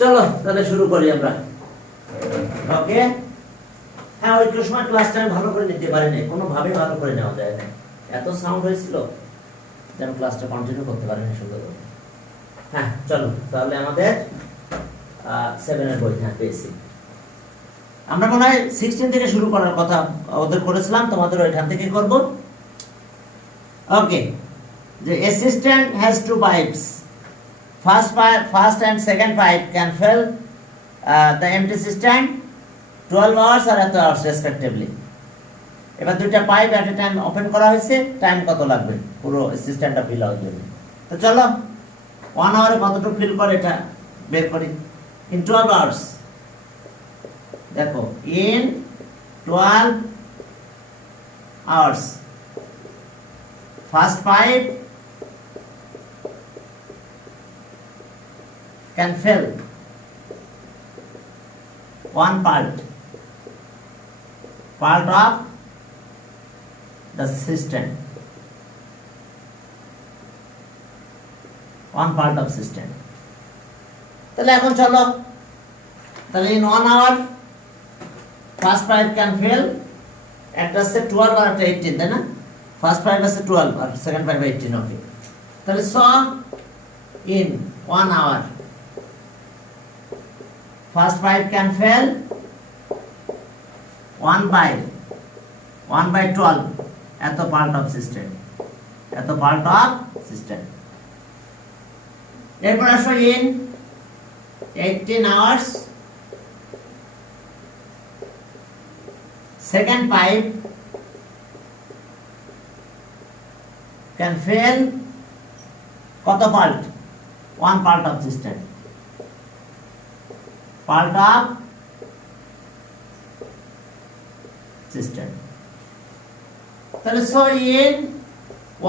চলো তাহলে শুরু করি আমরা। ওকে, হ্যাঁ ওই সময় ক্লাসটা আমি ভালো করে নিতে পারিনি, কোনোভাবে ভালো করে নেওয়া যায় না, এত সাউন্ড হয়েছিল যে আমি ক্লাসটা কন্টিনিউ করতে পারিনি সুন্দর করে। হ্যাঁ চলো তাহলে আমাদের 7 এর বই, হ্যাঁ পেয়েছি। আমরা মনে হয় 16 থেকে শুরু করার কথা ওদের করেছিলাম, তোমাদের ওইখান থেকে করব। ওকে, the assistant has two pipes. First and second pipe can fill the empty cistern 12 hours or 8 hours respectively. এবার দুইটা পাইপ এট এ টাইম ওপেন করা হয়েছে, টাইম কত লাগবে পুরো সিস্টেমটা ফিল হওয়ার জন্য। তো চলো 1 আওয়ারে কতটুকু ফিল করে এটা বের করি। ইন 12 আওয়ার্স, দেখো in 12 hours first pipe can fill one part of the cistern, one part of cistern. তাহলে এখন চলো, তাহলে in 1 hour first pipe can fill, একটা আছে 12 আর একটা 18, তাই না? ফার্স্ট পাইপ আছে 12 আর সেকেন্ড পাইপ 18। ওকে, তাহলে so in 1 hour first pipe can fill 1 by 12 এত পার্ট অফ সিস্টেম, এত পার্ট অফ সিস্টেম। এরপর আসো in 18 hours second pipe can fill কত part? 1 part of system, part of system. তাহলে so in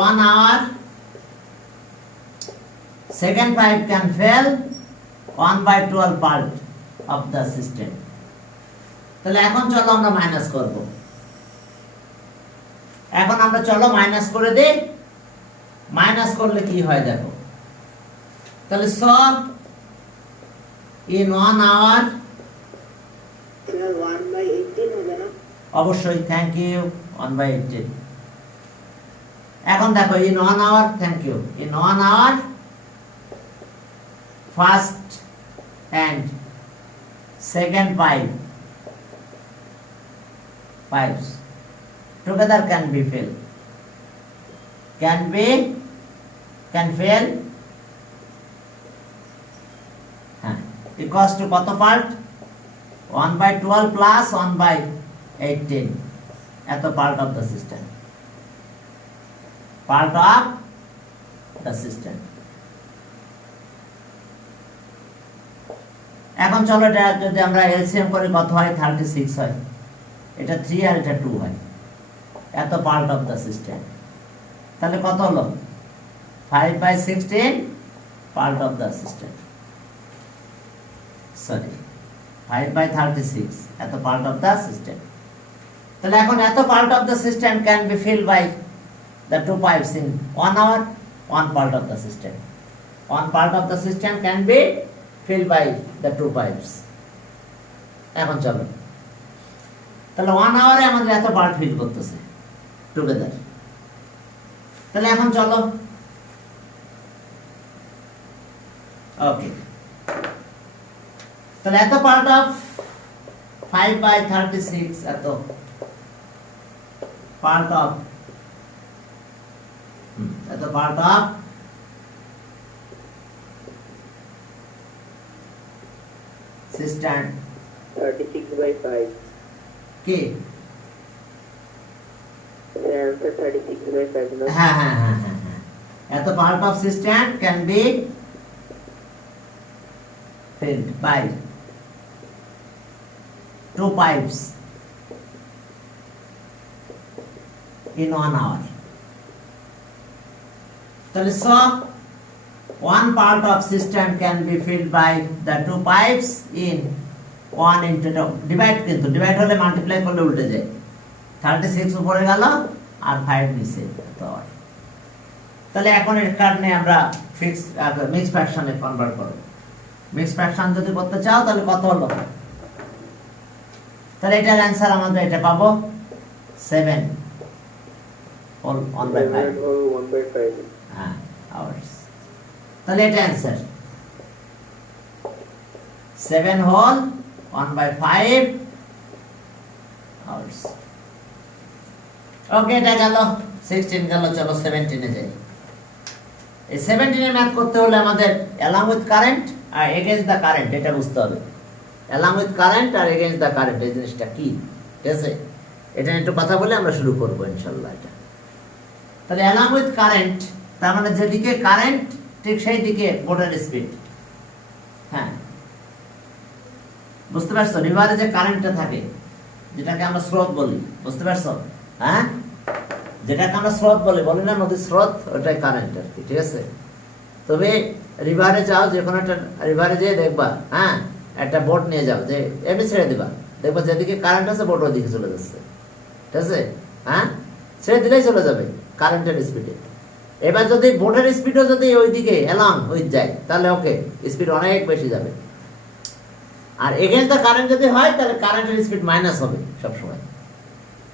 1 hour second pipe can fill 1 by 12 part of the system. তাহলে এখন চলো আমরা minus করব। এখন আমরা চলো মাইনাস করে দেই। মাইনাস করলে কি হয় দেখো, তাহলে so in 1 hour 1 by 18 হবে না? অবশ্যই, থ্যাংক ইউ, 1 by 18। এখন দেখো in 1 hour, thank you, in 1 hour first and second pipes together can fill equals to কত পার্ট? 1 by 12 plus 1 by 18 এত part of the system, part of the system. এখন চলো এটা যদি আমরা এলসিএম করি কত হয়? 36 হয়, এটা 3 আর এটা 2 হয়, এত পার্ট অফ দ্য সিস্টেম। তাহলে কত হলো? 5 by 16 part of the system, sorry 5 by 36 এত পার্ট অফ দ্য সিস্টেম। তাহলে এখন এত part of the system can be fill by the two pipes in 1 hour, one part of the system, one part of the system can be filled by the two pipes. এখন চলো, তাহলে 1 hour-এ আমাদের এত part feel করতেছে together. তাহলে এখন চলো, ওকে, তাহলে এত পার্ট অফ 5 by 36 এত পার্ট অফ সিস্টেম 36 by 5 কি? answer 36 by 5 no? হ্যাঁ হ্যাঁ হ্যাঁ হ্যাঁ, এত part of system can B filled by two pipes in 1 hour. তাহলে so one part of system can be filled by the two pipes in 1 into divide, কিন্তু divide হলে multiply করলে উল্টে যায়, 36 উপরে গেল আর 5 নিচে, তো তাহলে এখন এর কারণে আমরা ফিক্স মিক্স ফ্র্যাকশনে কনভার্ট করব। মিক্স ফ্র্যাকশন যদি করতে চাও তাহলে কত হলো, তাহলে এটার অ্যান্সার আমাদের এটা পাবো 7 হোল 1/5 7 whole 1/5. হ্যাঁ আওয়ার্স। তাহলে এটা অ্যান্সার 7 হোল 1/5 আওয়ার্স। ওকে, এটা গেল 16 গেল। চলো 17 এ যাই। এই 17 এর ম্যাথ করতে হলে আমাদের অ্যালং উইথ কারেন্ট আর এগেইনস্ট দ্য কারেন্ট এটা বুঝতে হবে। অ্যালং উইথ কারেন্ট আর এগেইনস্ট দ্য কারেন্ট এই জিনিসটা কি, ঠিক আছে? এটা নিয়ে একটু কথা বলে আমরা শুরু করবো ইনশাল্লাহ। এটা তাহলে অ্যালং উইথ কারেন্ট তার মানে যেদিকে কারেন্ট ঠিক সেই দিকে মোটর স্পিড। হ্যাঁ, বুঝতে পারছো? রিভারে যে কারেন্টটা থাকে যেটাকে আমরা স্রোত বলি, বুঝতে পারছো? হ্যাঁ, যেটাকে আমরা স্রোত বলি না, নদীর স্রোত, ওটাই কারেন্ট আর কি, ঠিক আছে? তবে রিভারে যাও, যে কোনো একটা রিভারে যেয়ে দেখবা, হ্যাঁ, একটা বোট নিয়ে যাও, যে এমনি ছেড়ে দিবা, দেখবা যেদিকে কারেন্ট আছে বোট ওদিকে চলে যাচ্ছে, ঠিক আছে? হ্যাঁ, ছেড়ে দিলেই চলে যাবে কারেন্টের স্পিডে। এবার যদি বোটের স্পিডও যদি ওইদিকে অ্যালং উইথ যায় তাহলে ওকে, স্পিড অনেক বেশি যাবে। আর এগেইনস্ট দ্য কারেন্ট যদি হয় তাহলে কারেন্টের স্পিড মাইনাস হবে সবসময়,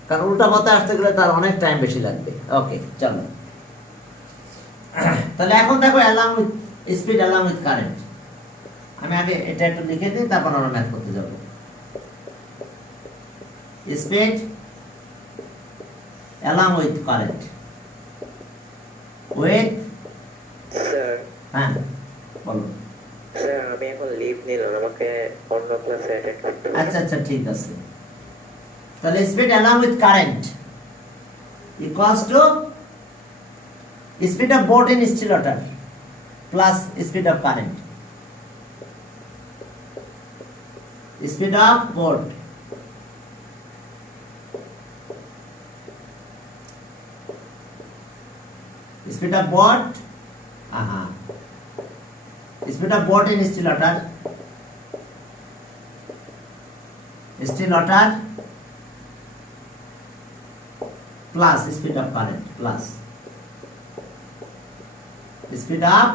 কারণ উল্টা পথে আসতে গেলে তার অনেক টাইম বেশি লাগবে। ওকে, চলো তাহলে এখন দেখো along with speed along with current. আমি আগে এটা একটু লিখে দিই, তারপর আমরা ম্যাথ করতে যাব। Speed along with current with, sir হ্যাঁ বলো। স্যার আমি এখন লিভ নিলাম, আমাকে অন্য ক্লাসে অ্যাটেন্ড করতে হবে। আচ্ছা আচ্ছা, ঠিক আছে। তাহলে speed along with current equals to speed of boat in still water plus speed of current. Speed of boat speed of boat, speed of boat in still water plus speed of current plus speed of,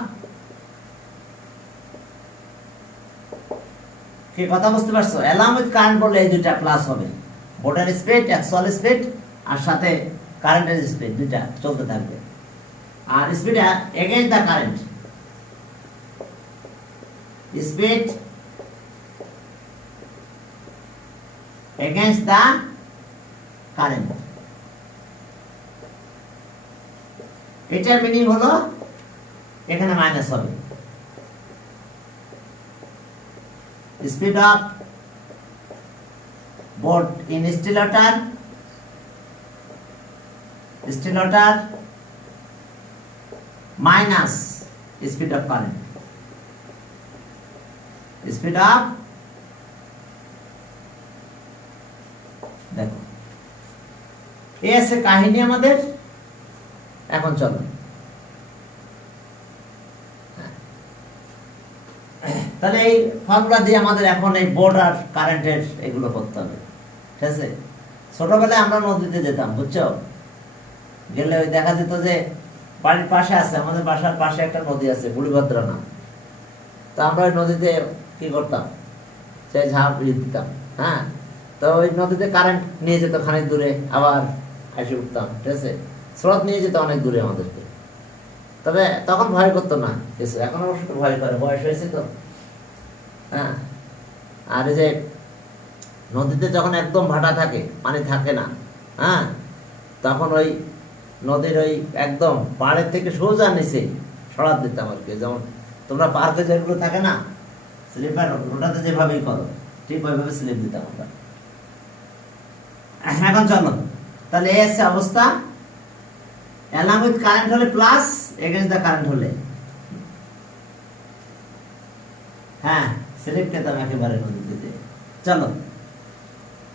কি কথা বুঝতে পারছো? Along with current বললে এই দুইটা plus হবে, বোটের speed actual speed আর সাথে কারেন্টের স্পিড দুইটা চলতে থাকবে। আর speed against the current, speed against the current. এটার মিনিং হলো এখানে মাইনাস হবে। Speed of boat in still water minus speed of current, speed of, দেখো এই আছে কাহিনী আমাদের। এখন চলো তাহলে এই ফর্মুলা দিয়ে আমাদের এখন এই বোর্ড আর কারেন্টের এগুলো করতে হবে, ঠিক আছে? ছোটবেলায় আমরা নদীতে যেতাম, বুঝছো? গেলে ওই দেখা যেত যে বাড়ির পাশে আছে, আমাদের বাসার পাশে একটা নদী আছে বুড়িভদ্রা নাম। তো আমরা ওই নদীতে কি করতাম, সেই ঝাঁপ দিতাম। হ্যাঁ, তো ওই নদীতে কারেন্ট নিয়ে যেত খানিক দূরে, আবার এসে উঠতাম, ঠিক আছে? স্রোত নিয়ে যেত অনেক দূরে আমাদেরকে। তবে তখন ভয় করতো না কিছু, এখন অবশ্য ভয় করে, বয়স হয়েছে তো। হ্যাঁ, আর এই যে নদীতে যখন একদম ভাটা থাকে, পানি থাকে না, হ্যাঁ, তখন ওই নদীর ওই একদম পাড়ের থেকে সোজা নিচে সরাত দিতাম আর কি। যেমন তোমরা পার্কে যেগুলো থাকে না, স্লিপার, ওটাতে যেভাবেই করো ঠিক ওইভাবে স্লিপ দিতাম আমরা। এখন চলো তাহলে এই আছে অবস্থা। অ্যালং উইথ কারেন্ট হলে প্লাস, এগেইনস্ট দ্য কারেন্ট হলে, হ্যাঁ, স্লিপ খেতাম একেবারে নদীতে। চলো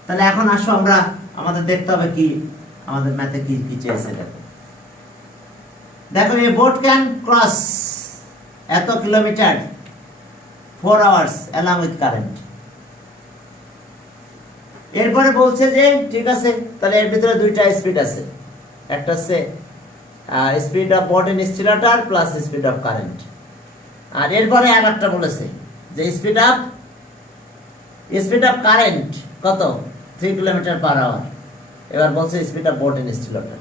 তাহলে এখন আসো আমরা, আমাদের দেখতে হবে কি আমাদের ম্যাথে কি কি চেয়েছে। দেখো এই বোট ক্যান ক্রস এত kilometre 4 hours along with current. এরপরে বলছে যে ঠিক আছে, তাহলে এর ভিতরে দুইটা স্পিড আছে, একটা হচ্ছে speed of boat in still water plus speed of current. আর এরপরে আর একটা বলেছে যে স্পিড অফ কারেন্ট কত 3 কিলোমিটার পার আওয়ার। এবার বলছে speed of boat in still water.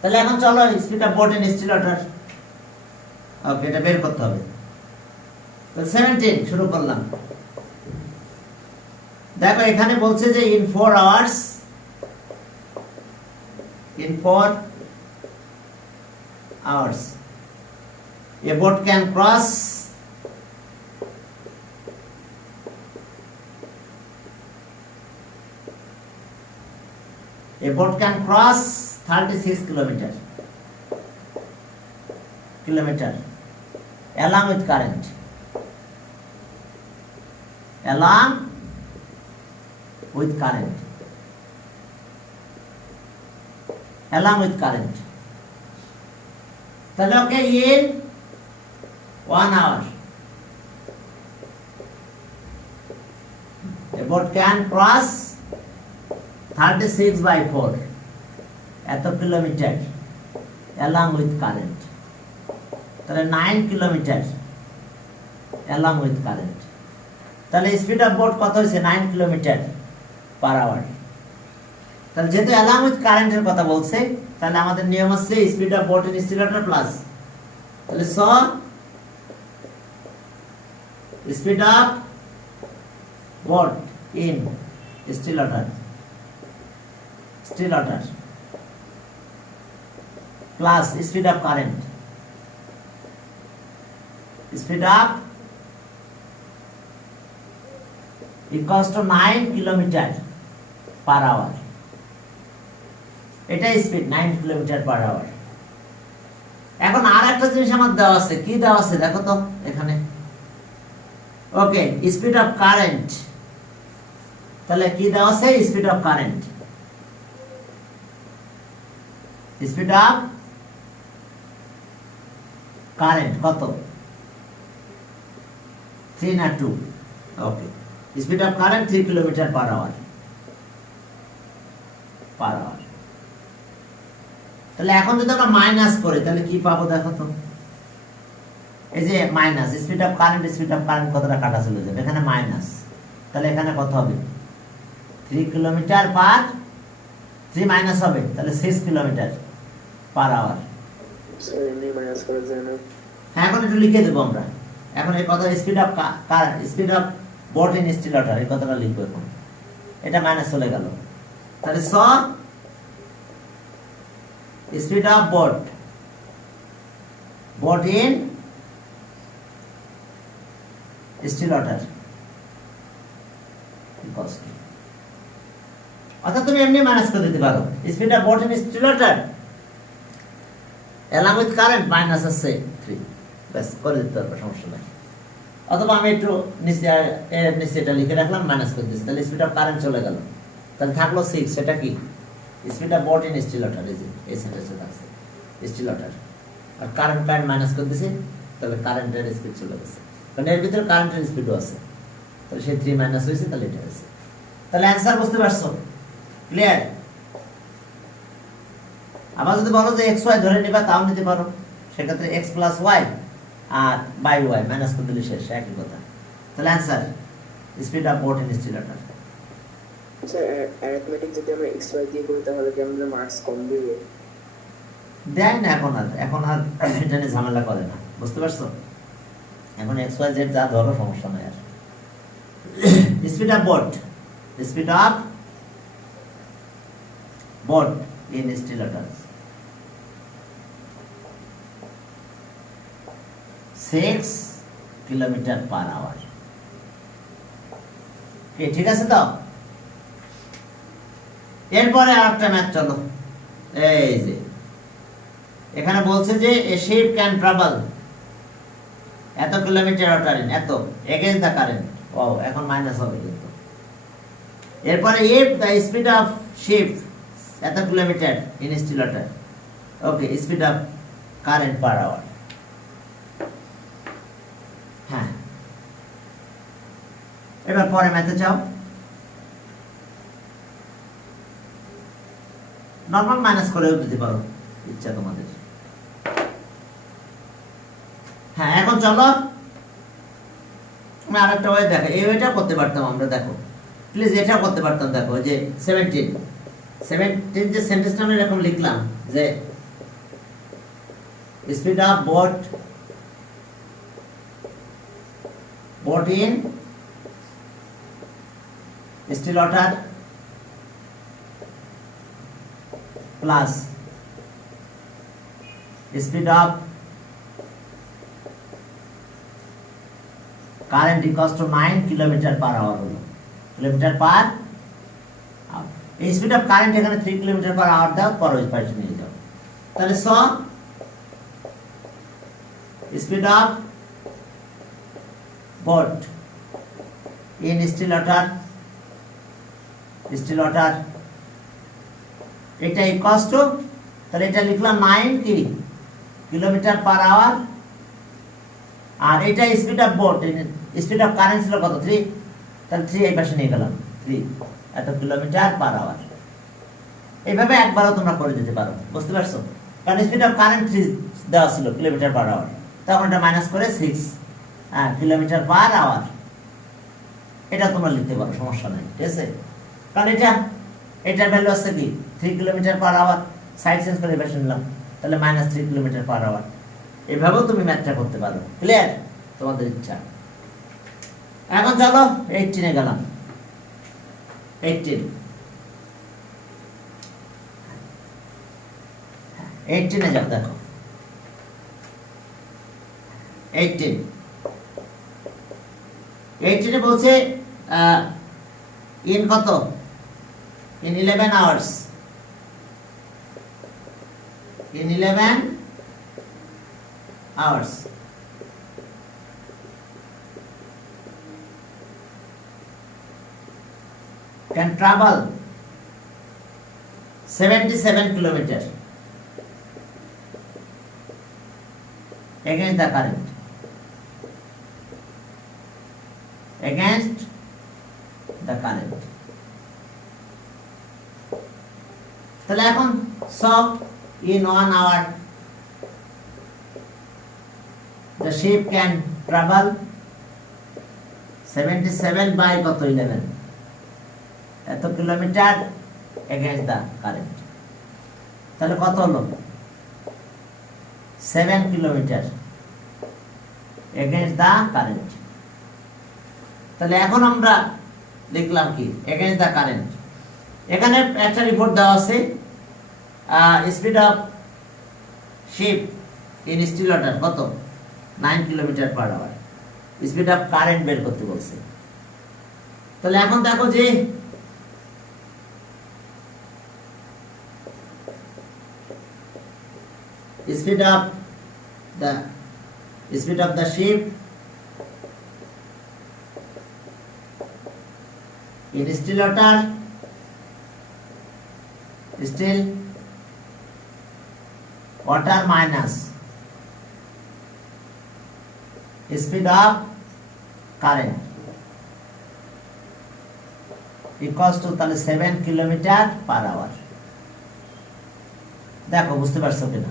তাহলে এখন চলো speed of boat in still water, okay, এটা বের করতে হবে। তো 17 শুরু করলাম। দেখো এখানে বলছে যে in 4 hours, in 4 hours a boat can cross a boat can cross 36 kilometer along with current, along with current, along with current. তাহলে ওকে in 1 hour a boat can cross 36/4 এত কিলোমিটার along with current, তাহলে 9 kilometre along with current। তাহলে speed of boat কত হয়েছে 9 kilometre per hour. তাহলে যেহেতু along with কারেন্টের কথা বলছে, তাহলে আমাদের নিয়ম হচ্ছে speed of boat in still water plus, তাহলে স speed of boat in still water plus speed of current, speed of equals to 9 kilometre per hour. এটা স্পিড 9 কিলোমিটার পার আওয়ার। এখন আর একটা জিনিস আমার দেওয়া আছে, কি দেওয়া আছে দেখো তো এখানে, ওকে, স্পিড অফ কারেন্ট। তাহলে কি দেওয়া আছে, speed of current, speed of current কত 3 না 2, okay, speed of current 3 kilometre per hour. তাহলে এখন যদি আমরা মাইনাস করি তাহলে কি পাবো দেখো তো, এই যে মাইনাস স্পিড অফ কারেন্ট কতটা কাটা চলে যাবে, এখানে মাইনাস, তাহলে এখানে কত হবে 3 কিলোমিটার পার 3 মাইনাস হবে, তাহলে 6 কিলোমিটার পার আওয়ার। হ্যাঁ, এখন একটু লিখে দেবো আমরা। এখন এই কথা speed of boat in still water এই কথাটা লিখবো। এখন এটা মাইনাস চলে গেল, তাহলে স speed of boat in still water, অর্থাৎ তুমি এমনি মাইনাস করে দিতে পারো speed of boat in still water along with current minus আছে 3, ব্যাস করে দিতে পারবে, সমস্যা নাই। অথবা আমি একটু নিচে এটা লিখে রাখলাম, মাইনাস করে দিচ্ছি, তাহলে স্পিড অফ কারেন্ট চলে গেল, তাহলে থাকলো 6, সেটা কি speed of boat in still water, এই সেন্টেন্সে থাকছে স্টিল ওয়াটার, আর কারেন্ট মাইনাস করে দিছি, তাহলে কারেন্টের স্পিড চলে গেছে, কারণ এর ভিতরে কারেন্টের স্পিডও আছে, তাহলে সেই 3 মাইনাস হয়েছে, তাহলে এটা হয়েছে। তাহলে অ্যান্সার বুঝতে পারছো, ক্লিয়ার? আবার যদি বলো যে এক্স ওয়াই ধরে নিবা তাও নিতে পারো, সেক্ষেত্রে এক্স প্লাস ওয়াই আর বাই ওয়াই মাইনাস করে দিলে শেষ, একই কথা। তাহলে answer speed of boat in still water. Sir arithmetic যদি আমরা এক্স ওয়াই দিয়ে করি তাহলে কি আমাদের মার্কস কম দিবে? দেয় না, এখন আর এটা নিয়ে ঝামেলা করে না, বুঝতে পারছো? এখন এক্স ওয়াই জেড যা ধরো সমস্যা নাই আর। Speed of boat in still waters 6 kilometre per hour. ঠিক আছে তো? এরপরে আরেকটা ম্যাথ চলো। এই যে এখানে বলছে যে a ship can travel এত কিলোমিটার ওয়াটার ইন এত against the current। ও এখন মাইনাস হবে কিন্তু। এরপরে if the speed of ship এত kilometre in still water, okay, speed of current per hour. হ্যাঁ, এবার পরে ম্যাথে যাও। নরমাল মাইনাস করেও দিতে পারো, ইচ্ছা তোমাদের। হ্যাঁ, এখন চলো আমি আরেকটা ওয়ে দেখো, এই ওয়েটা করতে পারতাম আমরা, দেখো প্লিজ এটা করতে পারতাম। দেখো যে 17 যে সেন্টেন্সটা আমি এরকম লিখলাম যে speed of boat in still water plus speed of current equals to 9 kilometre per hour হলো, কিলোমিটার পার আওয়ার। এই স্পিড অফ কারেন্ট এখানে 3 কিলোমিটার পার আওয়ার দাও, পরে ওই পাশে নিয়ে যাও। তাহলে speed of boat in still water এটা ইকুয়ালস টু, তাহলে এটা লিখলাম 9 কিলোমিটার পার আওয়ার, আর এটা speed of boat, speed of current ছিল কত 3, তাহলে 3 এই পাশে নিয়ে গেলাম, 3 এত কিলোমিটার পার আওয়ার। এইভাবে একবারও তোমরা করে দিতে পারো, বুঝতে পারছো? কারণ স্পিড অফ কারেন্ট 3 দেওয়া ছিল কিলোমিটার পার আওয়ার, তখন এটা মাইনাস করে 6 কিলোমিটার পার আওয়ার। এটা তোমরা লিখতে পারো, সমস্যা নেই, ঠিক আছে? কারণ এটার ভ্যালু আছে কি 3 kilometre per hour, side change করে বেশি নিলাম, তাহলে -3 কিলোমিটার পার আওয়ার। এভাবেও তুমি ম্যাথটা করতে পারো, ক্লিয়ার? তোমাদের ইচ্ছা। এখন চলো 18 এ গেলাম। 18 এ যাও, দেখো 18 এ বলছে ইন কত, in 11 hours, in 11 hours can travel 77 kilometer against the current, তাহলে এখন সব in 1 hour the ship can travel 77 by কত 11 এত কিলোমিটার against the current, তাহলে কত হলো 7 কিলোমিটার against the current। তাহলে এখন আমরা লিখলাম কি against the current। এখানে একটা রিপোর্ট দেওয়া আছে speed of ship in still water কত 9 kilometre per hour, speed of current বের করতে বলছে। তাহলে এখন দেখো যে speed of the ship in still water minus speed of current equals to তাহলে 7 কিলোমিটার পার আওয়ার। দেখো বুঝতে পারছো কিনা?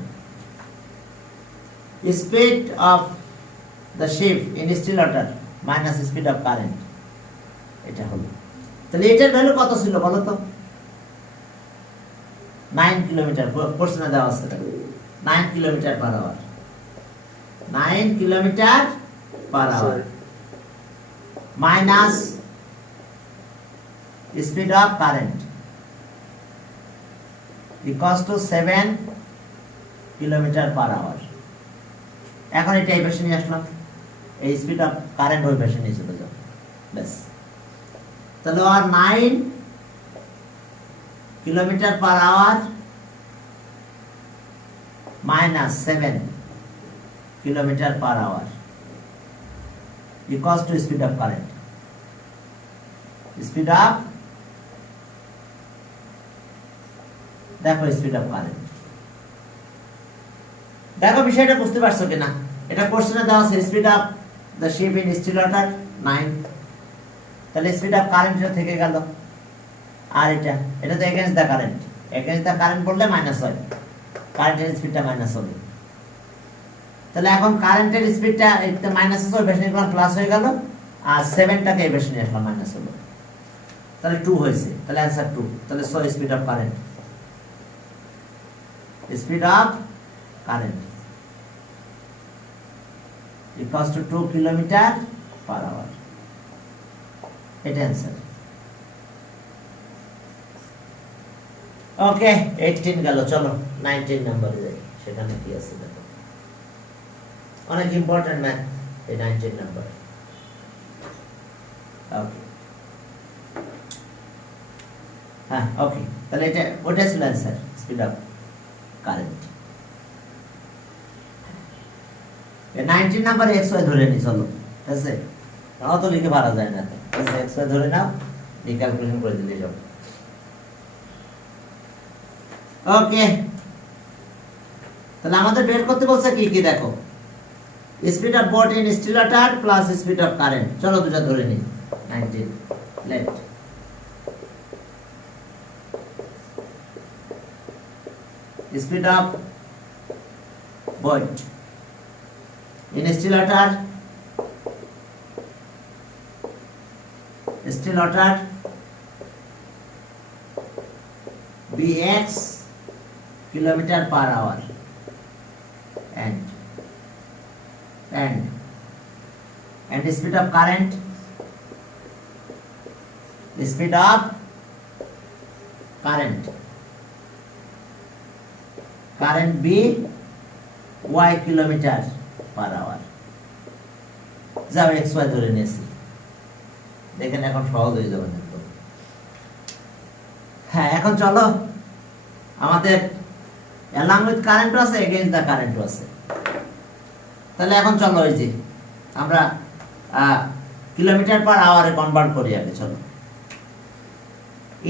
Speed of the ship in still water minus speed of current, এটা হলো। তাহলে এটার ভ্যালু কত ছিল বলো তো? 9 কিলোমিটার, প্রশ্নে দেওয়া আছে 9 kilometre per hour, 9 kilometre per hour minus speed of current equals to 7 kilometre per hour. এখন এটা এই পাশে নিয়ে আসলাম, এই স্পিড অফ কারেন্ট ওই পাশে নিয়ে চলে যাও, ব্যাস। তাহলে আর 9 kilometre per hour minus 7 kilometre per hour equals to speed of current, speed of, দেখো স্পিড অফ কারেন্ট। দেখো বিষয়টা বুঝতে পারছো কিনা? এটা কোশ্চেনে দেওয়া আছে speed of the ship in still water 9, তাহলে স্পিড অফ কারেন্ট থেকে গেল, আর এটা তো against the current, against the current বললে মাইনাস হয়, কারেন্টের স্পিডটা মাইনাস হবে। তাহলে এখন কারেন্টের স্পিডটা মাইনাস হয়ে বেশি প্লাস হয়ে গেল, আর 7টাকে এই পাশে নিয়ে আসলাম মাইনাস হলো, তাহলে 2 হয়েছে, তাহলে অ্যান্সার 2। তাহলে so speed of current, speed of current equals to 2 kilometre per hour. এটা অ্যান্সার। ওকে, 18 গেল, চলো 19 নাম্বারে যাই, সেখানে কি আছে দেখো, অনেক ইম্পর্টেন্ট ম্যাথ এই 19 নাম্বার। ওকে, হ্যাঁ ওকে, তাহলে এটা ওটা ছিল অ্যান্সার, স্পিড অফ কারেন্ট। 19 নাম্বারে এক্স ওয়াই ধরে নি, চলো ঠিক আছে, অত লিখে পারা যায় না, ঠিক আছে, এক্স ওয়াই ধরে নাও, এই ক্যালকুলেশন করে দিলে যাও। ওকে, তাহলে আমাদের বের করতে বলছে কি কি দেখো, speed of boat in still water plus speed of current. চলো দুটো ধরে নিই। 19 let speed of boat in still water, still water bx kilometer per hour and speed of current, speed of current b y kilometer per hour। যাও x y ধরে নিয়েছি, দেখেন এখন সহজ হয়ে যাবে। হ্যাঁ, এখন চলো আমাদের along with current আছে, against the current আছে। তাহলে এখন চলো ওই যে আমরা কিলোমিটার পার আওয়ারে কনভার্ট করি আগে। চলো,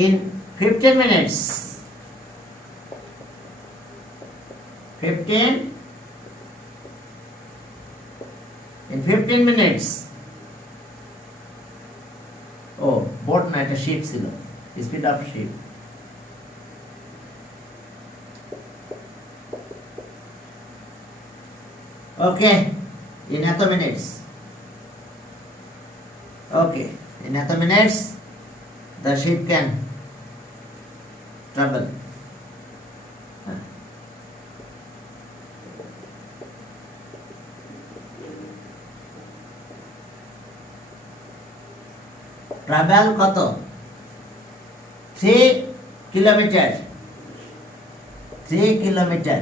in 15 minutes 15 minutes, ও বোট না, এটা শিপ ছিল, speed of ship, okay, in eto minutes, okay, in eto minutes the ship can travel, travel কত 3 kilometre, 3 kilometre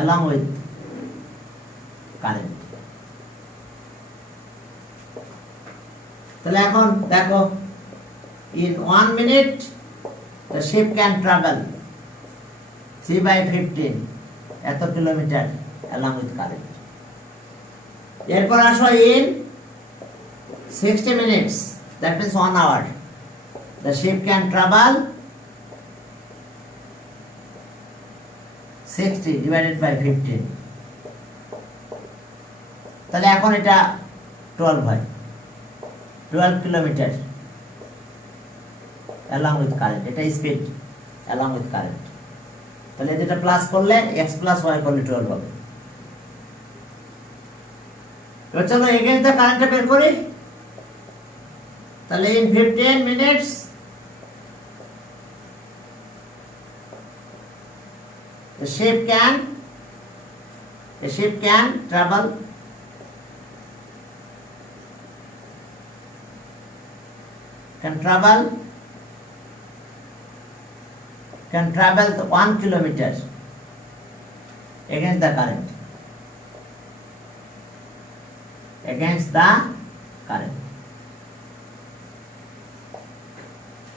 along with current। তাহলে এখন দেখো, in 1 minute the ship can travel 3/15 এত kilometre along with current। এরপর আসো in 60 minutes, that means 1 hour, the ship can travel 60 divided by 15, তাহলে এখন এটা 12 হয়, 12 কিলোমিটার along with current, এটা স্পিড along with current। তাহলে যেটা প্লাস করলে x প্লাস y করলে 12 হবে। এবার চলো এগেইনস্ট দ্য কারেন্টটা বের করি। তাহলে in 15 minutes the ship can travel 1 kilometer against the current,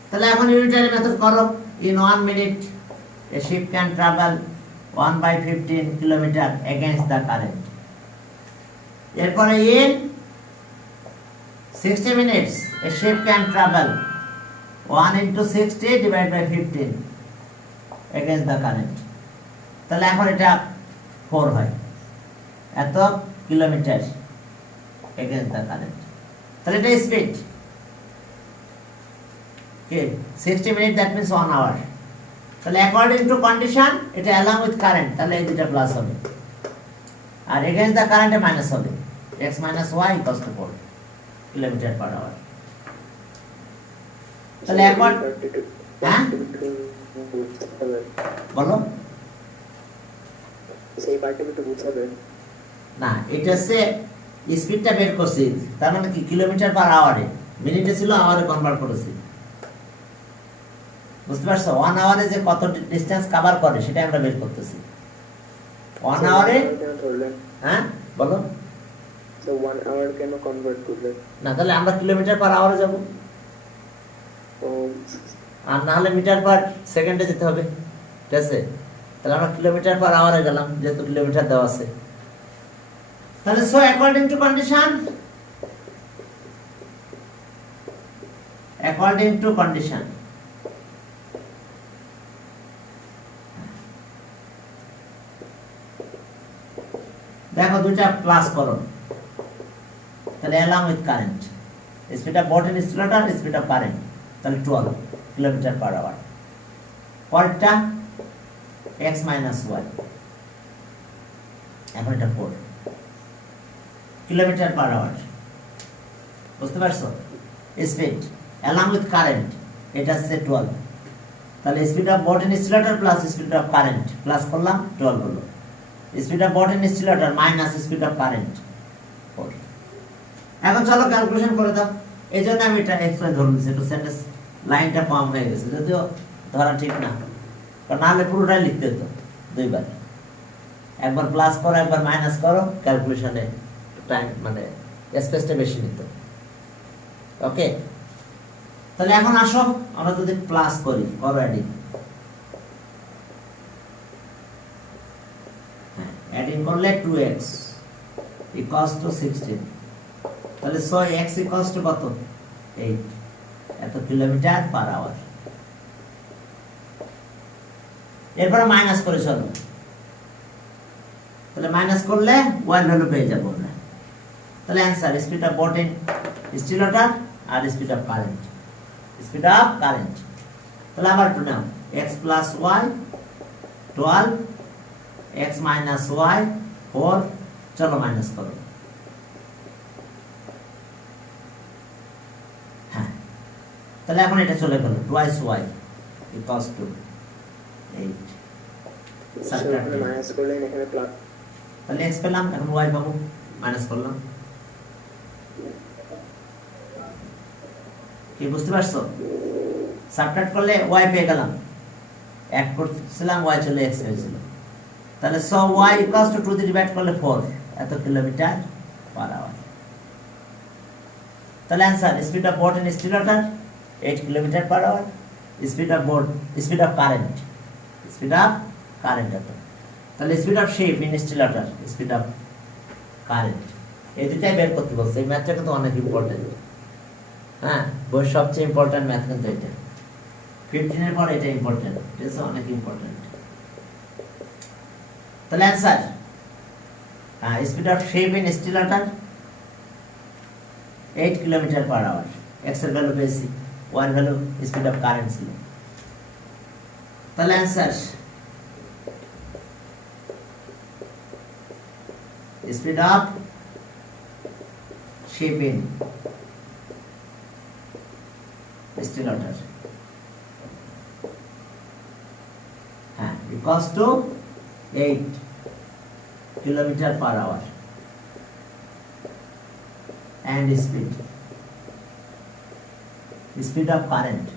তাহলে এখন ইউনিটারি মেথড করো। in 1 minute a ship can travel 1/15 kilometer against the current। এরপরে in 60 minutes a ship can travel 1 into 60 divided by 15 against the current। তাহলে এখন এটা 4 হয়, এত kilometre against the current। তাহলে এটা speed, okay, 60 minutes that means 1 hour। তাহলে according to condition এটা along with current, তাহলে এই দুটো প্লাস হবে আর against the current এ মাইনাস হবে। x minus y equals to 4 kilometre per hour. তাহলে এখন হ্যাঁ বলো সেই পার্টটা একটু বুঝাবেন। না, এটা হচ্ছে স্পিডটা বের করছি, তার মানে কি কিলোমিটার পার আওয়ারে, মিনিটে ছিল আওয়ারে কনভার্ট করেছি, বুঝতে পারছো? 1 আওয়ারে যে কত ডিসটেন্স কভার করে সেটা আমরা বের করতেছি। 1 আওয়ারে হ্যাঁ বলো তো 1 আওয়ার কেন কনভার্ট করলেন? না, তাহলে আমরা কিলোমিটার পার আওয়ারে যাব, ও আর না হলে মিটার পার সেকেন্ডে যেতে হবে, ঠিক আছে? তাহলে আমরা কিলোমিটার পার আওয়ারে গেলাম, যেহেতু কিলোমিটার দেওয়া আছে। তাহলে so according to condition, according to condition দেখো দুইটা প্লাস করো, তাহলে along with current, speed of boat in still water, speed of current, তাহলে 12 কিলোমিটার পার আওয়ার। পরেরটা x মাইনাস y, এখন এটা 4 কিলোমিটার পার আওয়ার, বুঝতে পারছো? স্পিড অ্যালং উইথ কারেন্ট এটা হচ্ছে 12, তাহলে speed of boat in still water plus speed of current plus করলাম 12 হলো, speed of boat in still water minus speed of current 4। এখন চলো ক্যালকুলেশন করে দাও, এই জন্য আমি এটা এক্সপ্লেন ধরে দিচ্ছি, একটু সেন্টেন্স লাইনটা কম হয়ে গেছে, যদিও ধরা ঠিক না, কারণ নাহলে পুরোটাই লিখতে হতো দুইবার, একবার প্লাস করো একবার মাইনাস করো, ক্যালকুলেশনে টাইম মানে স্পেসটা বেশি নিত। ওকে, তাহলে এখন আসো আমরা যদি প্লাস করি, করো অ্যাডিং, হ্যাঁ অ্যাডিং করলে 2x ইকুয়ালস টু 16, তাহলে সো x ইকুয়ালস টু কত 8, এত কিলোমিটার পার আওয়ার। এরপরে মাইনাস করে চলো, তাহলে মাইনাস করলে y ভ্যালু পেয়ে যাব আমরা। তাহলে answer speed of boat in still water আর speed of current, speed of current. তাহলে আবার একটু নাও, x plus y 12, x minus y 4, চলো মাইনাস করো, হ্যাঁ তাহলে এখন এটা চলে গেল টুয়াইস y ইকুয়ালস টু 8, এখানে মাইনাস করলেন, এখানে প্লাস, তাহলে x পেলাম, এখন y পাবো, মাইনাস করলাম, কি বুঝতে পারছো? সাবট্রাক্ট করলে y পেয়ে গেলাম, অ্যাড করছিলাম y চলে x হয়েছিল, তাহলে সো y ইকুয়ালস টু 2 দিয়ে ডিভাইড করলে 4, এত কিলোমিটার পার আওয়ার। তাহলে answer speed of boat in still water 8 kilometre per hour, speed of boat, speed of current, speed of current এত, তাহলে speed of ship in still water, speed of current, এই দুটাই বের করতে বলছে। এই ম্যাথটা কিন্তু অনেক ইম্পর্টেন্ট, হ্যাঁ বইয়ের সবচেয়ে ইম্পর্টেন্ট ম্যাথ কিন্তু এটা, 15 এর পর এটা ইম্পর্টেন্ট, এটা অনেক ইম্পর্টেন্ট। তাহলে answer speed of ship in still water 8 kilometre per hour, x এর ভ্যালু পেয়েছি, ওয়াই এর ভ্যালু স্পিড অফ কারেন্ট ছিল। তাহলে answer speed of ship in still water হ্যাঁ equals to 8 kilometre per hour, and speed of current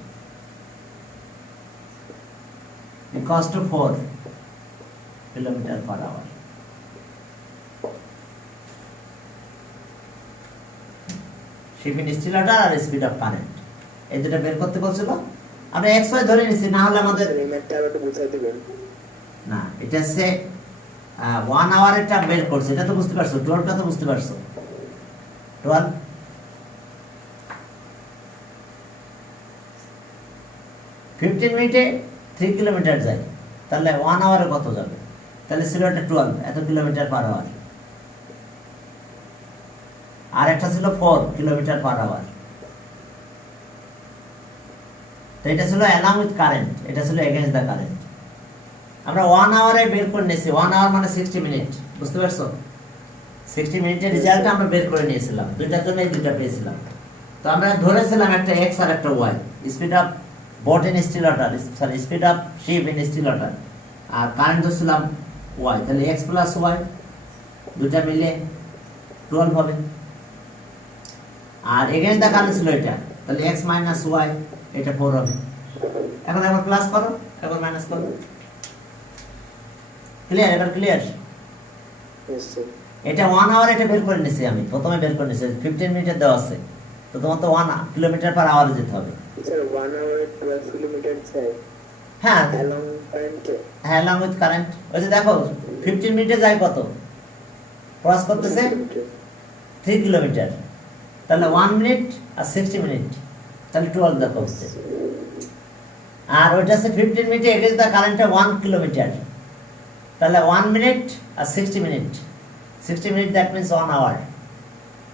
equals to 4 kilometer per hour. Shift in stiletter আর speed of current, এই দুটো বের করতে বলছিল, আমরা x y ধরে নিছি, না হলে আমাদের এই ম্যাথটা আরেকটু বুঝাই দিবেন। না এটা হচ্ছে 1 আওয়ার এটা বের করছে, এটা তো বুঝতে পারছো, 12টা তো বুঝতে পারছো, 12 15 মিনিটে 3 কিলোমিটার যায়, তাহলে 1 আওয়ারে কত যাবে? তাহলে ছিল এটা 12 এত কিলোমিটার পার আওয়ার, আর একটা ছিল 4 কিলোমিটার পার আওয়ার, তো এটা ছিল অ্যালং উইথ কারেন্ট, এটা ছিল এগেইনস্ট দ্য কারেন্ট। আমরা 1 আওয়ারে বের করে নিয়েছি, 1 আওয়ার মানে 60 মিনিট, বুঝতে পারছো? 60 মিনিটের রেজাল্ট আমরা বের করে নিয়েছিলাম, দুইটার জন্য এই দুইটা পেয়েছিলাম। তো আমরা ধরেছিলাম একটা এক্স আর একটা y, speed of boat in still water, sorry speed of ship in still water, আর কারেন্ট ধরছিলাম ওয়াই, তাহলে এক্স প্লাস ওয়াই দুইটা মিলে 12 হবে। আর এগেইনস্ট দ্য কারেন্ট ছিল এটা, তাহলে এক্স মাইনাস ওয়াই এটা 4 হবে। এখন একবার প্লাস করো, একবার মাইনাস করো। ক্লিয়ার? এবার ক্লিয়ার? Yes, sir. এটা 1 আওয়ার, এটা বের করে নিছি আমি, প্রথমে বের করে নিছি 15 মিনিটের দেওয়া আছে, তো তোমার তো 1 কিলোমিটার পার আওয়ারে যেতে হবে। Sir, 1 hour 12 kilometers है হ্যাঁ along current के হ্যাঁ, along with current। ওই যে দেখো 15 মিনিটে যায় কত, ক্রস করতেছে 3 কিলোমিটার, তাহলে 1 মিনিট আর 60 মিনিট, তাহলে 12 দেখো হচ্ছে। আর ওইটা আছে 15 মিনিটে এগেইনস্ট দ্য কারেন্টে 1 কিলোমিটার, তাহলে 1 মিনিট আর 60 minute, 60 minute that means 1 hour,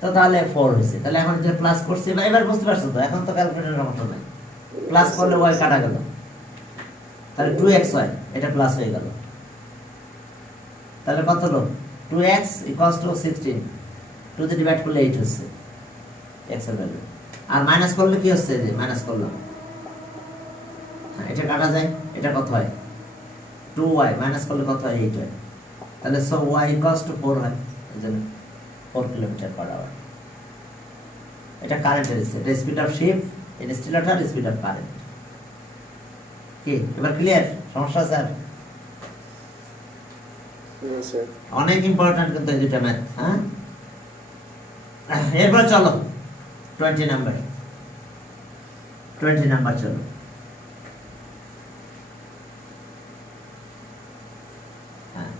তো তাহলে 4 হয়েছে। তাহলে এখন যে প্লাস করছি, এবার বুঝতে পারছো তো? এখন তো ক্যালকুলেটরের মতো নাই, প্লাস করলে ওয়াই কাটা গেল, তাহলে 2xy এটা প্লাস হয়ে গেল, তাহলে কত হলো? 2x ইকুয়ালস টু 16, 2 দিয়ে ডিভাইড করলে 8 হচ্ছে x এর ভ্যালু। আর মাইনাস করলে কি হচ্ছে? যে মাইনাস করলাম, হ্যাঁ এটা কাটা যায়, এটা কত হয়? 2y মাইনাস করলে কত হয়? 8 হয়। তাহলে সো y ইকুয়ালস টু 4 হয়, এজন্য 4 কিলোমিটার পার আওয়ার। এটা কারেন্টের এটা speed of ship in still water, speed of current. কি এবার ক্লিয়ার? সমস্যা স্যার? Yes, sir. অনেক ইম্পর্টেন্ট কিন্তু এই দুটো ম্যাথ। হ্যাঁ, এরপর চলো 20 নাম্বার, 20 নাম্বার চলো। হ্যাঁ,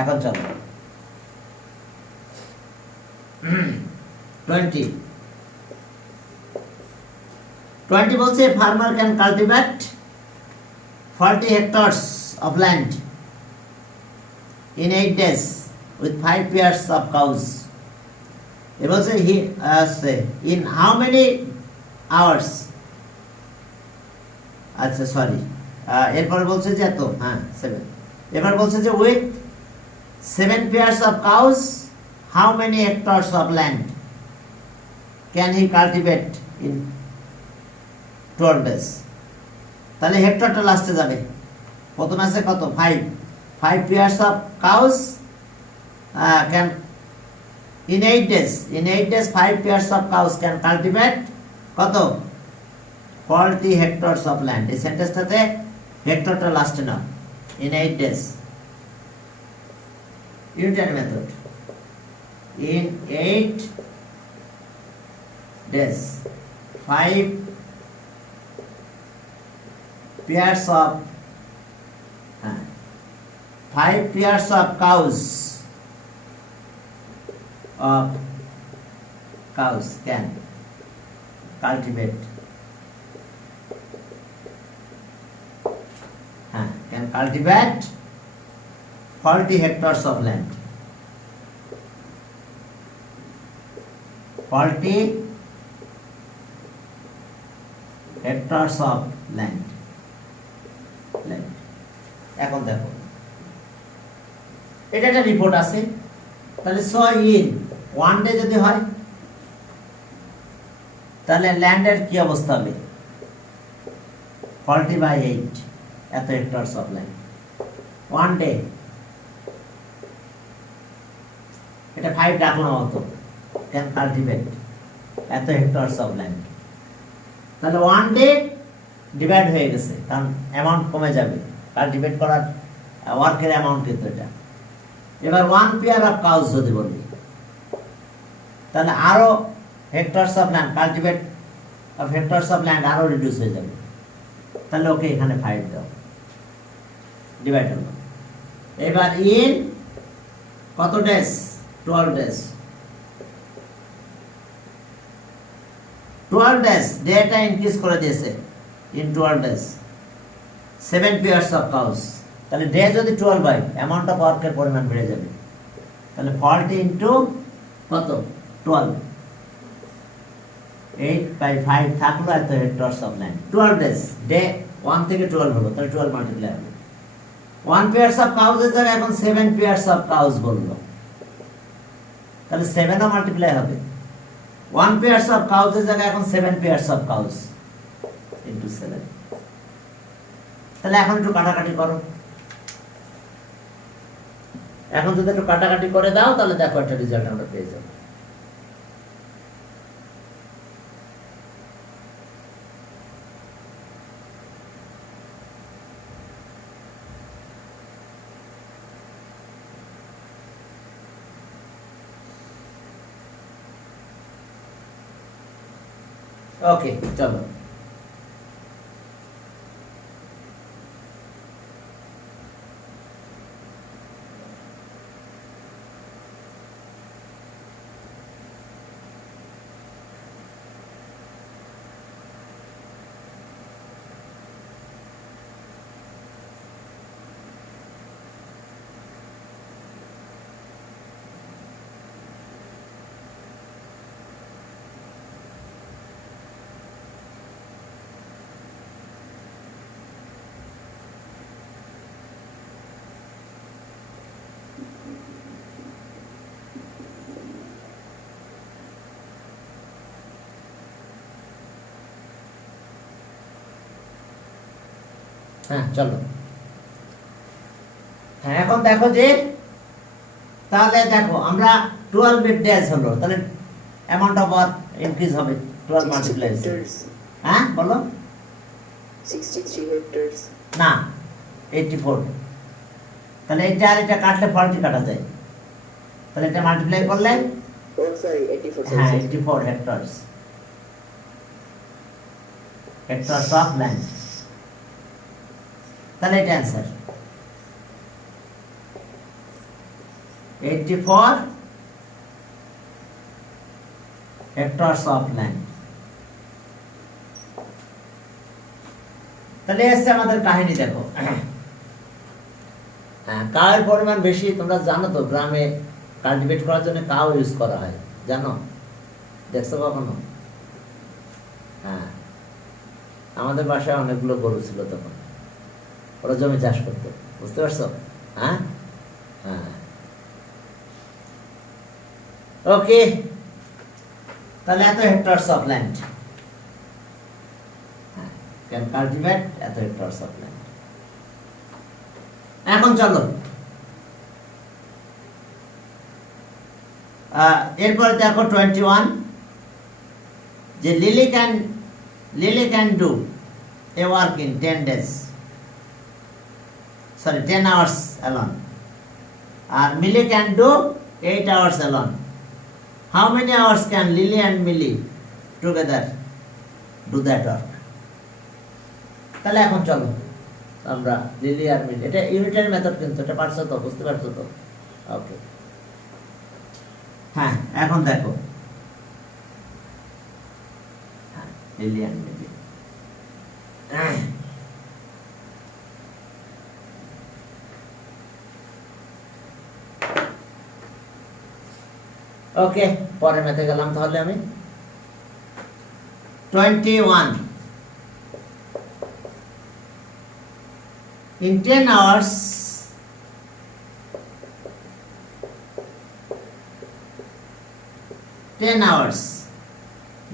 এখন চলো 20 বলছে farmer can cultivate 40 hectares of land in 8 days with 5 pairs of cows. It was in how many hours? আচ্ছা সরি, এরপর বলছে যে এত, হ্যাঁ 7। এবার বলছে যে with 7 pairs of cows how many hectares of land can he cultivate in 12 days? তাহলে হেক্টরটা লাস্টে যাবে, প্রথমে আছে কত? 5 pairs of cows can in 8 days, 5 pairs of cows can cultivate কত? 40 hectares of land। এই সেন্টেন্সটাতে হেক্টরটা লাস্টে নাও, in 8 days। Unitary method, in 8 days 5 pairs of 5 pairs of cows can cultivate can cultivate 40 hectares of land, 40 hectares of land। এখন দেখো এটা একটা report আছে, তাহলে 6 in 1 day যদি হয়, তাহলে ল্যান্ডের কি অবস্থা হবে? 40/8 এত হেক্টরস অফ ল্যান্ড 1 ডে। এটা 5 ডাকলাম হতো, ক্যান কাল্টিভেট এত হেক্টরস অফ ল্যান্ড, তাহলে 1 ডে ডিভাইড হয়ে গেছে, কারণ অ্যামাউন্ট কমে যাবে, কাল্টিভেট করার ওয়ার্কের অ্যামাউন্ট কিন্তু এটা। এবার 1 পেয়ার অফ কাউস যদি বলি, তাহলে আরো hectares of land, cultivate of hectares of land আরো রিডিউস হয়ে যাবে, তাহলে ওকে এখানে 5 দাও, ডিভাইড হলো। এবার ইন কত days? 12 days. 12 days data increase করে দিয়েছে, in 12 days 7 pairs of cows, তাহলে ডে যদি 12 হয়, অ্যামাউন্ট অফ ওয়ার্কের পরিমাণ বেড়ে যাবে, তাহলে 40 ইনটু কত? 12, 8/5 থাকলো এত hectares of land. 12 days, day 1 থেকে 12 হলো, তাহলে 12 মাল্টিপ্লাই হবে, 1 pairs of cows এর জায়গায় এখন 7 pairs of cows বললো, তাহলে 7 ও মাল্টিপ্লাই হবে। 1 pairs of cows এর জায়গায় এখন 7 pairs of cows into 7। তাহলে এখন একটু কাটাকাটি করো, এখন যদি একটু কাটাকাটি করে দাও তাহলে দেখো একটা রেজাল্ট আমরা পেয়ে যাব। ওকে চলো, হ্যাঁ চলো। হ্যাঁ এখন দেখো যে তাহলে দেখো আমরা 12 বিট ডেজ হলো, তাহলে অ্যামাউন্ট অফ ওয়ার্ক ইনক্রিজ হবে 12 মাল্টিপ্লাই। হ্যাঁ বলো 63 হেক্টরস না 84, তাহলে এটা আর এটা কাটলে 40 কাটা যায়, তাহলে এটা মাল্টিপ্লাই করলে ও সরি 84 হ্যাঁ 84 হেক্টরস, হেক্টরস অফ ল্যান্ড। তাহলে এটা অ্যান্সার 84 হেক্টরস অফ ল্যান্ড। তাহলে এসছে আমাদের কাহিনী। দেখো হ্যাঁ কাউয়ের পরিমাণ বেশি, তোমরা জানো তো গ্রামে কাল্টিভেট করার জন্য কাউ ইউজ করা হয়, জানো? দেখছো কখনো? হ্যাঁ আমাদের বাসায় অনেকগুলো গরু ছিল তখন, ওরা জমি চাষ করতো, বুঝতে পারছো? হ্যাঁ হ্যাঁ ওকে, তাহলে এত hectares of land can cultivate এত হেক্টরস অফ ল্যান্ড। এখন চলো এরপর দেখো 21, যে lily can do a work in 10 days, sorry 10 hours alone, and Millie can do 8 hours alone. How many hours can Lily and Millie together do that work? তাহলে এখন চলো আমরা লিলি আর মিলি, এটা ইউনিটের মেথড কিন্তু, এটা পারছো তো, বুঝতে পারছো তো? ওকে হ্যাঁ এখন দেখো লিলি আর মিলি, ওকে পরে মেথে গেলাম তাহলে আমি। 21, in 10 hours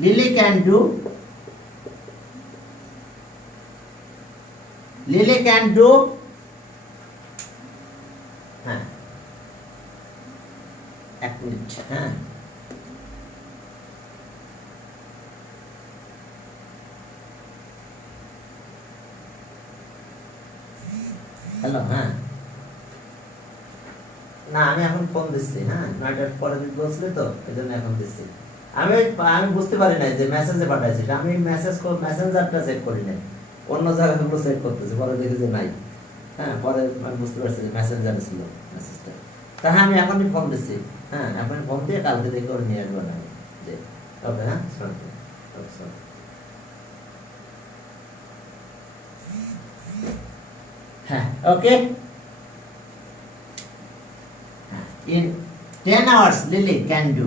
Lily can do 1 minute. হ্যাঁ হ্যালো, হ্যাঁ না আমি এখন ফোন দিচ্ছি, হ্যাঁ 9টার পরে দিতে বলছিলি তো এই জন্য এখন দিচ্ছি। আমি বুঝতে পারি নাই যে মেসেজে পাঠাইছি, আমি মেসেঞ্জারটা চেক করি নাই, অন্য জায়গাগুলো চেক করতেছি, পরে দেখি যে নাই। হ্যাঁ পরে আমি বুঝতে পারছি যে মেসেঞ্জারে ছিল মেসেজটা। তা হ্যাঁ আমি এখনই ফোন দিচ্ছি, হ্যাঁ এখন ফোন দিয়ে কালকে দেখে ওর নিয়ে আসবো না যে ওকে। হ্যাঁ হ্যাঁ ওকে। In 10 hours Lily can do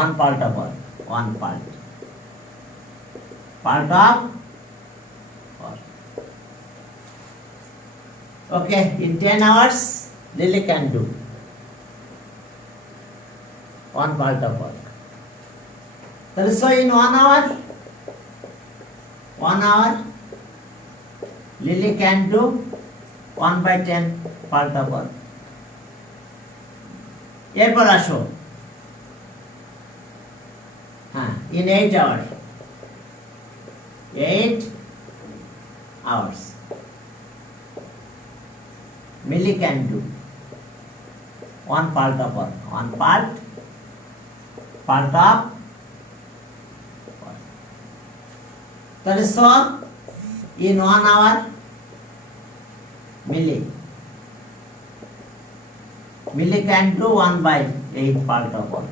one part of work, one part of work. Okay, in 10 hours, Lily can do one part of work. So in 1 hour, Lily can do 1/10 part of work. এরপর আসো, হ্যাঁ, in 8 hours, 8 hours, Millie can do one part of work, part of work. তাহলে so in 1 hour, Millie can do 1/8 part of work.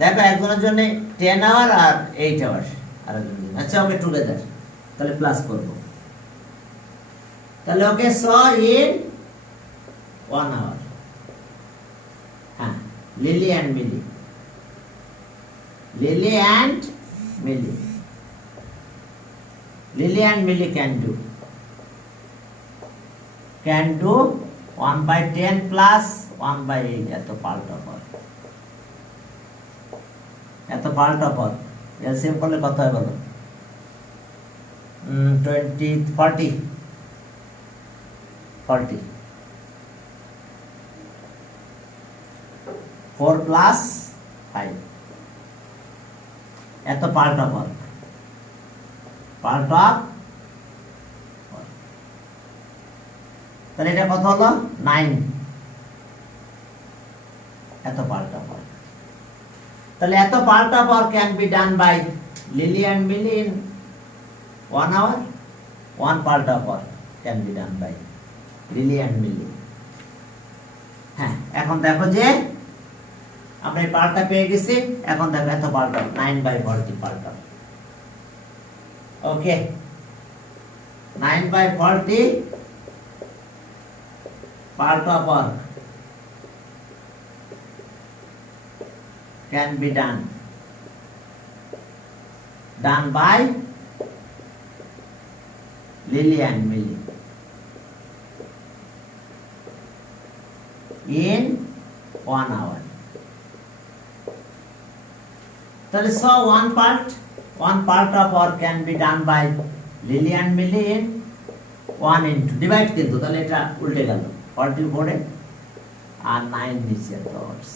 দেখো একজনের জন্য 10 hour আর 8 hours, আর একজনের জন্য, আচ্ছা ওকে টুগেদার, তাহলে প্লাস করব, তাহলে ওকে সো ইন 1 hour, হ্যাঁ, Lily and Millie can do 1/10 plus 1/8 এত পার্ট অফ ওয়ার্ক, এলসিএম করলে কত হয় বলো? 40 4 plus 5 এত পার্ট অফ ওয়ার্ক, তাহলে এটা কত হলো? 9 এত পার্ট অফ ওয়ার্ক। তাহলে এত part of work can be done by Lily and Millie in 1 hour. One part of work can be done by Lily and Millie. হ্যাঁ, এখন দেখো যে আমরা এই পার্টটা পেয়ে গেছি, এখন দেখো এত part of 9/40 part of, okay, 9/40 part of work can be done by Lily and Millie in 1 hour. তাহলে so one part of work can be done by Lily and Millie in 1 into divide, কিন্তু তাহলে এটা উল্টে গেল, 40 উপরে আর 9 নিচে hours.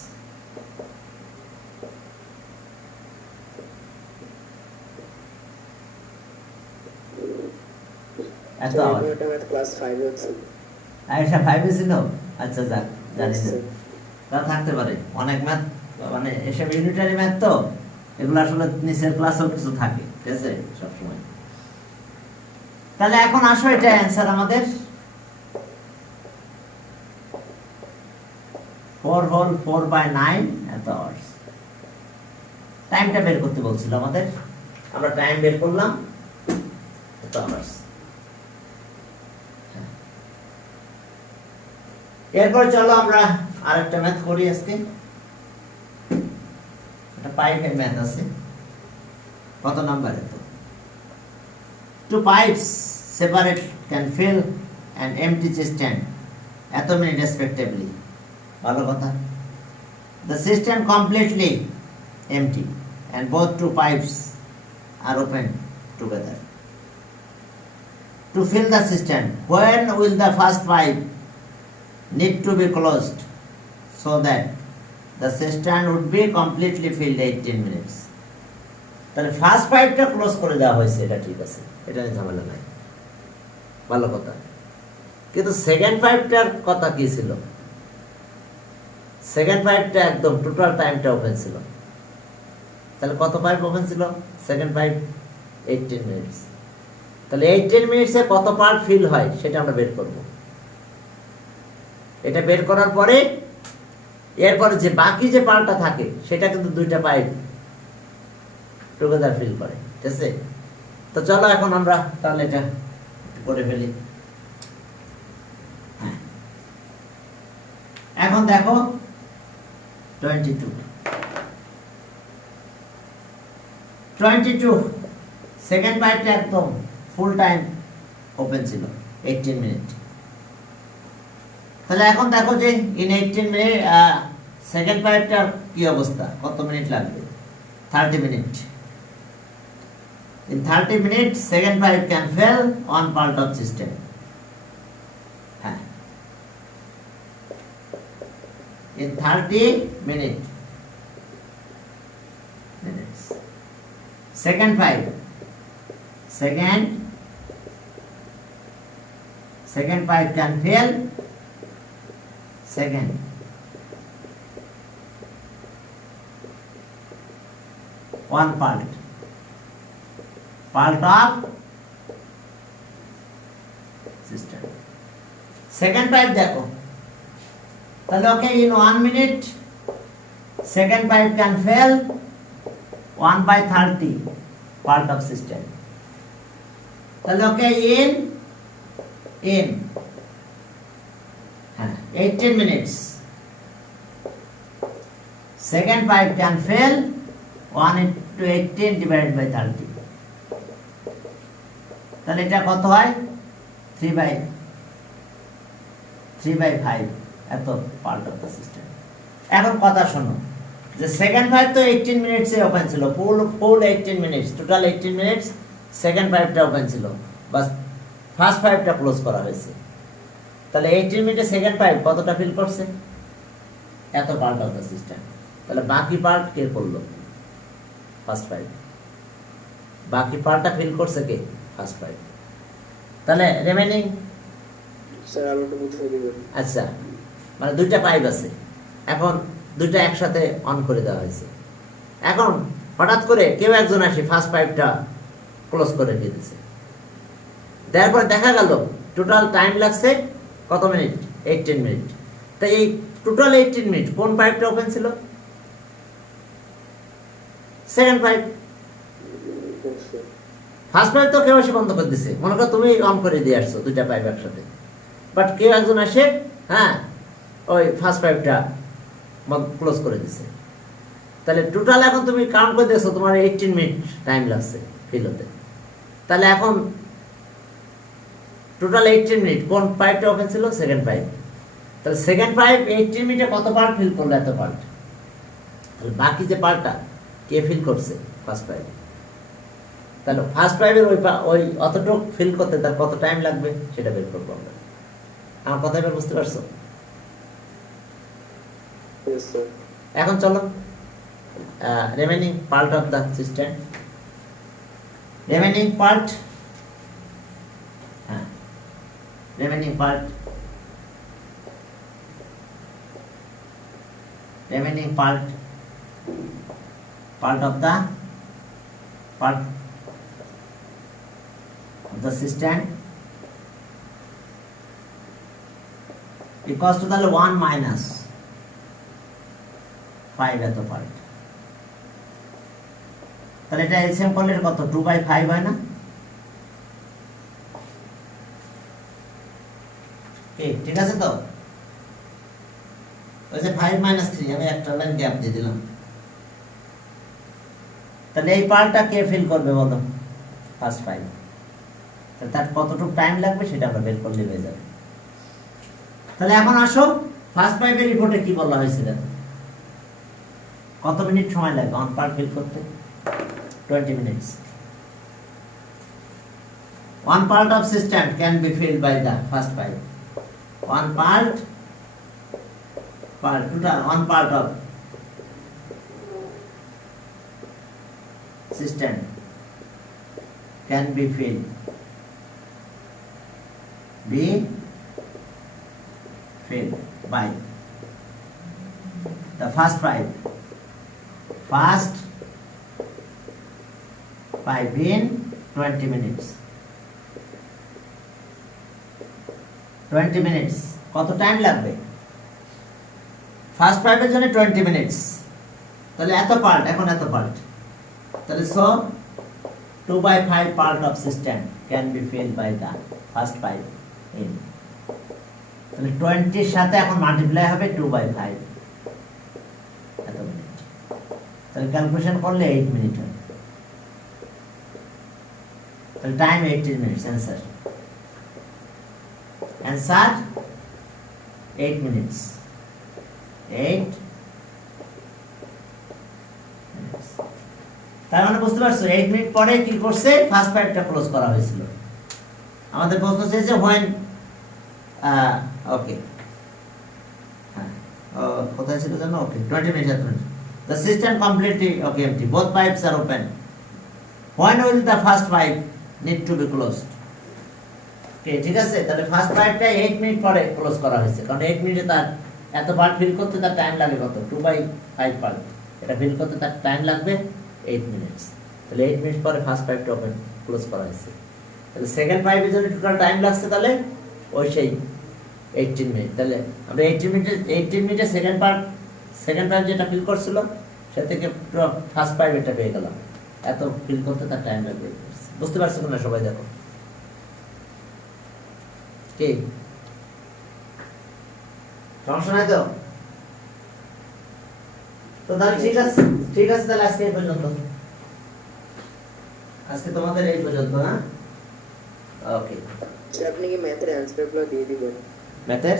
এত hour, এটা ক্লাস 5 এ ছিল, এটা 5 এ ছিল, আচ্ছা যাক, জানি না, তা থাকতে পারে, অনেক ম্যাথ মানে এসব ইউনিটারি ম্যাথ তো, এগুলো আসলে নিচের ক্লাসেও কিছু থাকে, ঠিক আছে, সবসময়। তাহলে এখন আসো, এটা অ্যান্সার আমাদের 4/9 এত আওয়ার্স। টাইমটা বের করতে বলছিল আমাদের, আমরা টাইম বের করলাম, এত আওয়ার্স। এরপর চলো আমরা আরেকটা ম্যাথ করি আজকে, এটা পাইপের ম্যাথ আছে, কত নাম্বার? এত। Two pipes separate can fill an empty cistern এত মিনিট respectively, ভালো কথা। The cistern completely empty and both two pipes are open together. To fill the cistern, when will the first pipe need to be closed so that the cistern would be completely filled 18 minutes? তাহলে first পাইপটা close করে দেওয়া হয়েছে, এটা ঠিক আছে, এটা নিয়ে ঝামেলা নাই, ভালো কথা। কিন্তু সেকেন্ড পাইপটার কথা কি ছিল? সেকেন্ড পাইপটা একদম টোটাল টাইমটা ওপেন ছিল, তাহলে কত পাইপ ওপেন ছিল? Second pipe 18 minutes. তাহলে 18 মিনিটসে কত পার্ট ফিল হয় সেটা আমরা বের করব। এটা বের করার পরে এরপরে যে বাকি যে পার্টটা থাকে সেটা কিন্তু দুইটা পাইপ টুগেদার ফিল করে, ঠিক আছে। তো চলো এখন আমরা তাহলে এটা করে ফেলি। হ্যাঁ, এখন দেখো 22 সেকেন্ড পাইপটা একদম ফুল টাইম ওপেন ছিল, 18 মিনিট। তাহলে এখন দেখো যে ইন 18 মিনিট সেকেন্ড পাইপটার কি অবস্থা, কত মিনিট লাগবে? 30 minute. In 30 minutes, second pipe can fill one part of system. হ্যাঁ, in 30 minutes, second pipe can fill second one part of system. Second pipe দেখো, তাহলে ওকে in 1 minute second pipe can fill 1/30 part of system. তাহলে ওকে in 18 minutes second pipe can fill 1 into 18 divided by 30. তাহলে এটা কত হয়? 3/5 এত part of the system. এখন কথা শোনো, যে সেকেন্ড পাইপ তো 18 মিনিটসে ওপেন ছিল, ফুল 18 মিনিটস, টোটাল 18 মিনিটস সেকেন্ড পাইপটা ওপেন ছিল, বাস ফার্স্ট পাইপটা ক্লোজ করা হয়েছে। তাহলে 18 মিনিটে সেকেন্ড পাইপ কতটা ফিল করছে? এত পার্ট অফ দ্য সিস্টেম। তাহলে বাকি পার্ট কে করলো? First pipe. বাকি পার্টটা ফিল করছে কে? First pipe. তাহলে রিমেইনিং, স্যার আলোটা বুঝিয়ে দিবেন। আচ্ছা, মানে দুইটা পাইপ আছে, এখন দুইটা একসাথে অন করে দেওয়া হয়েছে। এখন হঠাৎ করে কেউ একজন আসে ফার্স্ট পাইপটা ক্লোজ করে দিয়েছে, তারপর দেখা গেল টোটাল টাইম লাগছে কত মিনিট? 18 মিনিট। তাই এই টোটাল 18 মিনিট কোন পাইপটা ওপেন ছিল? Second pipe. ফার্স্ট পাইপ তো কেউ এসে বন্ধ করে দিছে, মনে করো তুমি অন করে দিয়ে আসছো দুইটা পাইপ একসাথে, বাট কেউ একজন আসে ওই ফার্স্ট পাইপটা ক্লোজ করে দিছে। তাহলে টোটাল এখন তুমি কাউন্ট করে দিয়েছো, তোমার 18 মিনিট টাইম লাগছে ফিল হতে। তাহলে এখন টোটাল 18 মিনিট কোন পাইপটা ওপেন ছিল? Second pipe. তাহলে সেকেন্ড পাইপ 18 মিনিটে কত পার্ট ফিল করলো? এত পার্ট। তাহলে বাকি যে পার্টটা কে ফিল করছে? First pipe. তাহলে ফার্স্ট পাইপের ওই অতটুক ফিল করতে তার কত টাইম লাগবে সেটা বের করবো আমরা। আমার কথা এবার বুঝতে পারছো? এখন চলো remaining part of the system, remaining part of the system equals to তাহলে 1 minus 5 এত পার্ট। তাহলে এটা এলসিএম করলে কত? 2/5 হয় না? ঠিক আছে তো? ওই যে 5 minus 3 আমি একটা লাইন গ্যাপ দিয়ে দিলাম। তাহলে এই পার্টটা কে ফিল করবে বলো? First pipe. তাহলে তার কতটুকু টাইম লাগবে সেটা আমরা বের করলে হয়ে যাবে। তাহলে এখন আসো, ফার্স্ট পাইপের রিপোর্টে কি বলা হয়েছিল? কত মিনিট সময় লাগবে অন পার্ট ফিল করতে? 20 minutes. One part of system can be filled by the first pipe. One part of system can be filled by the first pipe in 20 minutes. 20 minutes কত টাইম লাগবে? First পাইপের জন্য 20 minutes. তাহলে এত part, এখন এত part, তাহলে so 2/5 part of system can be filled by the first pipe in। তাহলে 20 এর সাথে এখন মাল্টিপ্লাই হবে 2/5 এত মিনিট। তাহলে ক্যালকুলেশন করলে 8 মিনিট হবে। তাহলে time 18 minutes answer. Answer 8 minutes. 8 minutes. তার মানে বুঝতে পারছো 8 মিনিট পরে কি করছে ফার্স্ট পাইপটা ক্লোজ করা হয়েছিল। আমাদের প্রশ্ন চেয়েছে when ওকে কোথায় ছিল জানো ওকে 20 minutes. The system completely okay empty. Both pipes are open. When will the first pipe need to be closed? Okay, ঠিক আছে তাহলে ফার্স্ট পাইপটা 8 মিনিট পরে ক্লোজ করা হয়েছে কারণ 8 মিনিটে তার এত বার ফিল করতে তার টাইম লাগে কত 2/5 পার্ট এটা ফিল করতে তার টাইম লাগবে 8 মিনিটস তাহলে 8 মিনিট পরে ফার্স্ট পাইপটা ওপেন ক্লোজ করা হয়েছে তাহলে সেকেন্ড পাইপের জন্য টোটাল টাইম লাগছে তাহলে ওই সেই 18 মিনিট তাহলে আমরা 18 মিনিটে সেকেন্ড পাইপ যেটা ফিল করছিল সে থেকে পুরো ফার্স্ট পাইপ এটা পেয়ে গেলাম এত ফিল করতে তার টাইম লাগবে বুঝতে পারছো না সবাই দেখো কি সমস্যা নাই তো তাহলে ঠিক আছে তাহলে আজকে এই পর্যন্ত আজকে তোমাদের এই পর্যন্ত হ্যাঁ ওকে স্যার আপনি কি ম্যাথের অ্যানসারগুলো দিয়ে দিবেন ম্যাথের